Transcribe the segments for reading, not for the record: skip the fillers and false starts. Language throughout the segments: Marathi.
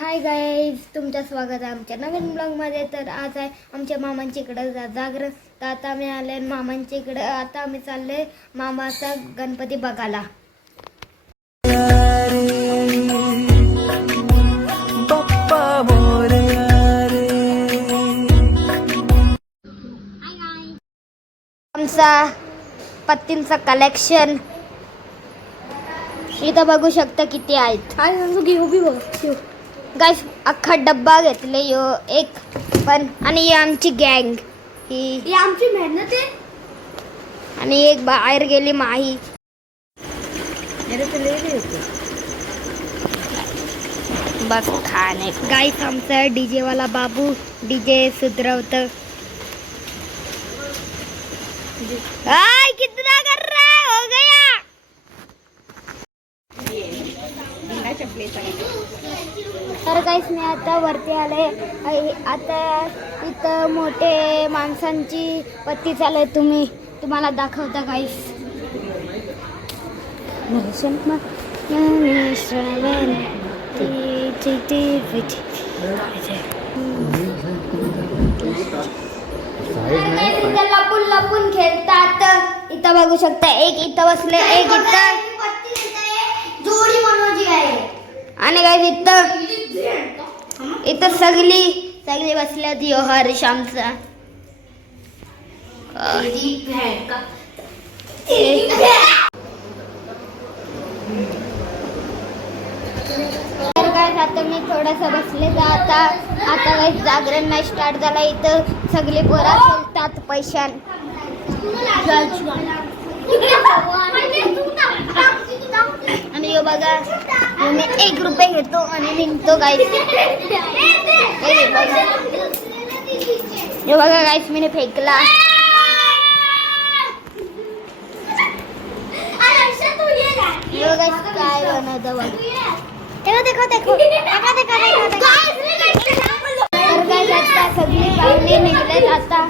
हाय गाईज, तुमचं स्वागत आहे आमच्या नवीन ब्लॉगमध्ये. तर आज आहे आमच्या मामांच्या इकडं जागरण. तर आता आम्ही आले मामांच्या इकडं. आता आम्ही चालले मामाचा गणपती बघायला. आमचा पत्तींचा कलेक्शन इथं बघू शकता किती आहेत. गाईस अख्खा डब्बा घेतले यो एक पण. आणि ही आमची गँग, ही आमची मेहनत आहे. आणि एक बाहेर गेली माही. बस खाणे. गाईस आमचा डीजे वाला बाबू डीजे सुधरवत. कितना कर रहा है, हो गया. तर गाईस मी आता वरती आले. आता इथं मोठे माणसांची पत्ती चालू आहे. तुम्हाला दाखवता गाईस. लपून लपून खेळतात. इथं बघू शकता, एक इथं बसले, एक इथं जोडी मनोजी आहे. आणि काय इथं सगळी बसल्यात. यो हरीश आमचा. तर काय आता मी थोडंसं बसले. तर आता काही जागरण नाही स्टार्ट झाला. इथं सगळी पोरा खेळतात पैशान. आणि यो बघा, मी 1 रुपये घेतो आणि निघतो गाईस. यो बघा गाईस, मी फेकला. यो गाईस काय बनवतं बघ. तर गाईस आता सगळी पाहुणे निघलेत. आता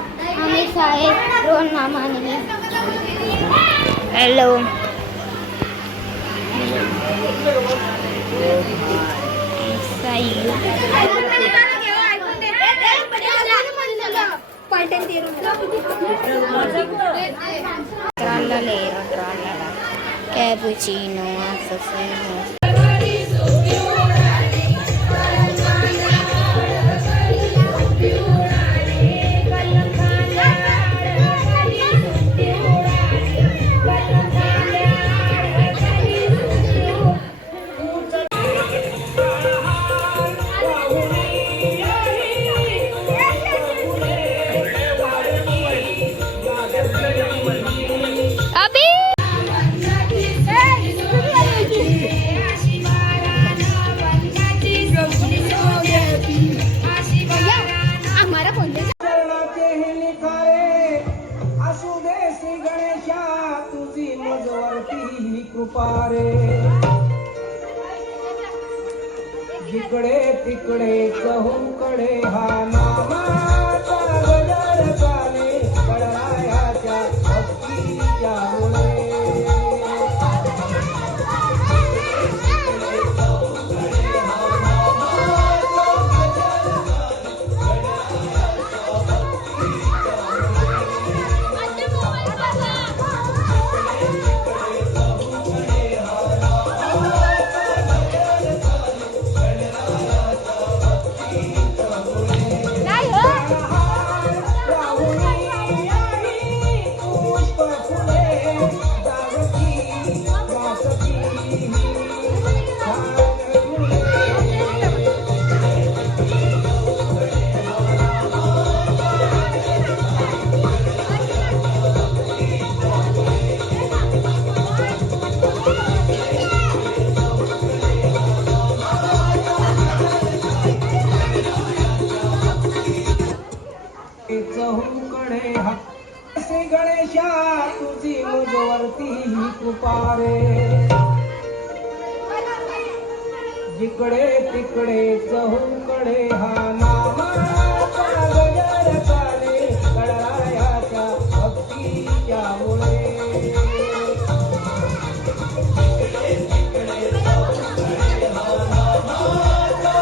आम्ही साहेब रोहन मामा आणि हॅलो. Cappuccino, assassino. जिकडे तिकडे चहूकडे हा नामाचा गजर चाले. गणरायाच्या भक्तीच्या मुळे चहूकडे हा श्री गणेशा तुझी मुजवरती कृपा रे. जिकडे तिकडे चहूकडे हा नामाचा गजर चाले. गणरायाच्या भक्तीच्या मुळे जिकडे तिकडे चहूकडे हा नामाचा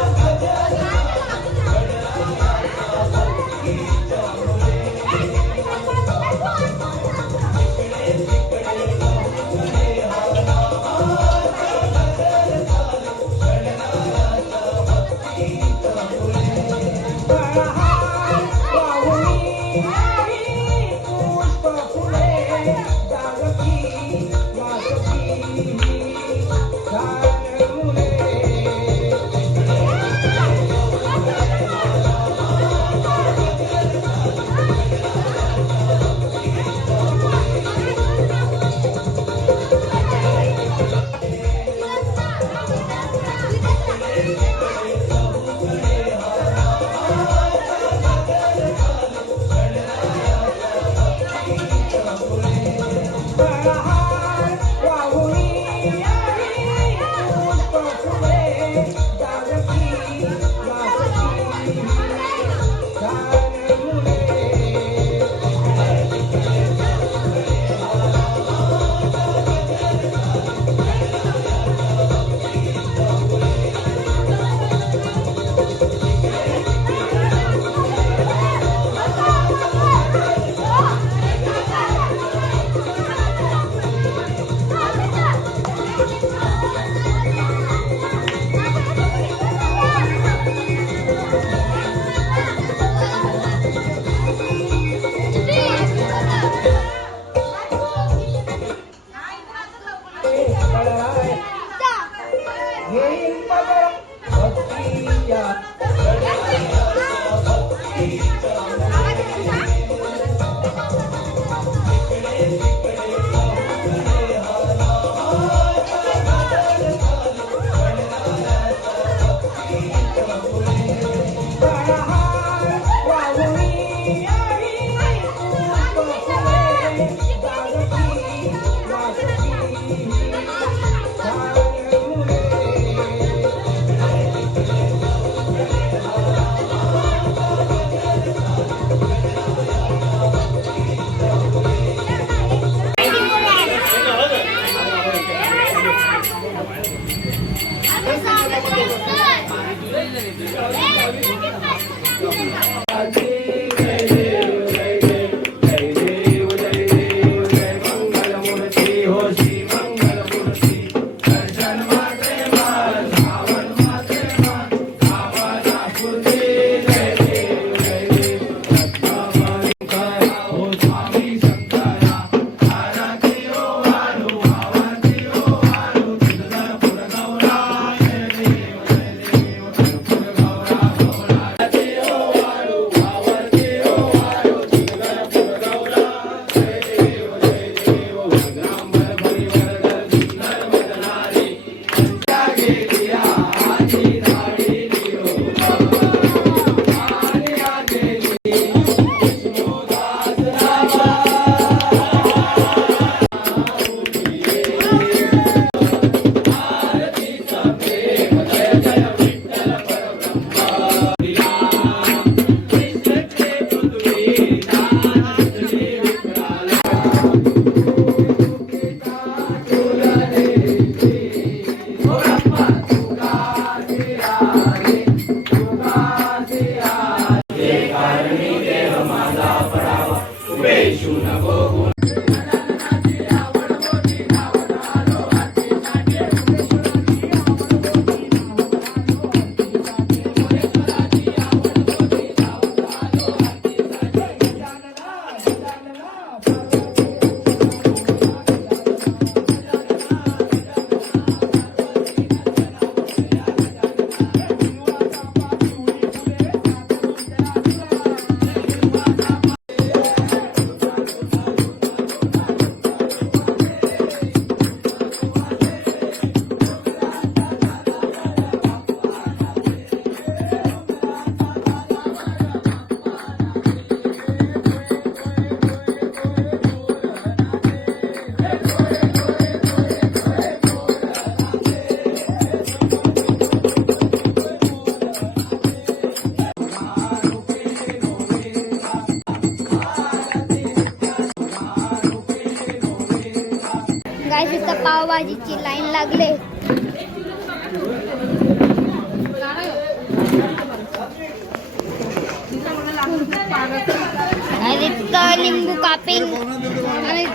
या गाईस इथं पावभाजीची लाईन लागले. आणि इथं लिंबू कापिंग आणि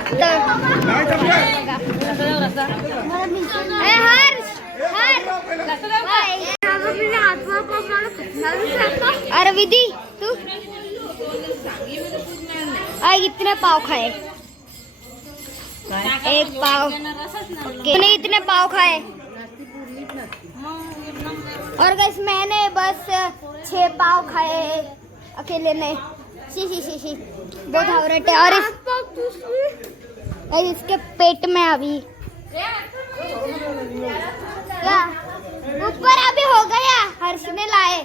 अरे विधि तू कितने पाव खाए? एक पाव. तूने इतने पाव खाए? और गाइस मैंने बस 6 पाव खाए अकेले ने. शी बहुत हावरट है. और इसके पेट में अभी क्या ऊपर अभी हो गया. हर्ष ने लाए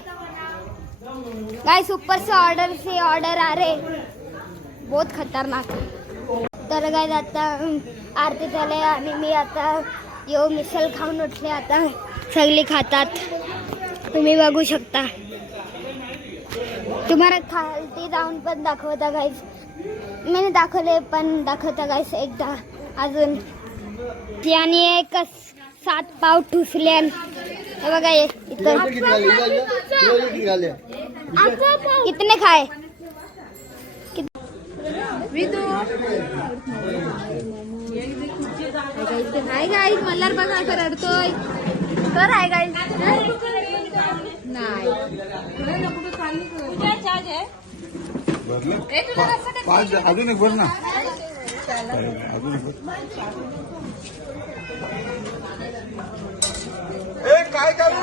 गाइस. ऊपर से ऑर्डर आ रहे. बहुत खतरनाक. तर गाइस आता आरती झाले आणि मी आता मिसल खाऊन उठले. आता सगळी खातात. तुम्ही बघू शकता. तुम्हाला खालती जाऊन पण दाखवता गाइस. मी दाखवले पण दाखवता गाइस एकदा अजून. याने एक 7 पाव ठुसले. हे बघा इथं कितने खाए? हाय गाईज मल्हार बघा असं रडतोय. तर आहे गाईज नाही अजून एक भर ना. काय चालू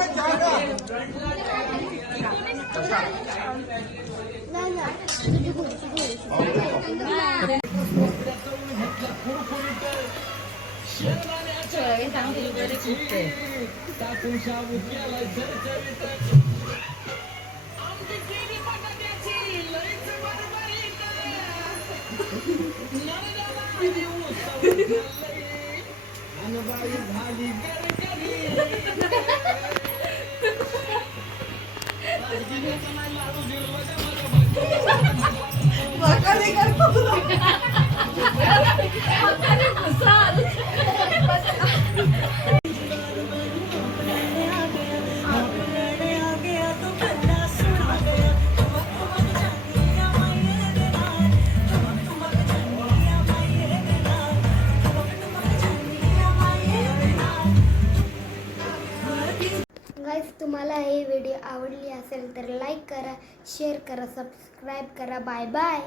गाईस, तुम्हाला हे व्हिडिओ आवडली असेल तर लाईक करा, शेअर करा, सबस्क्राईब करा. Bye bye.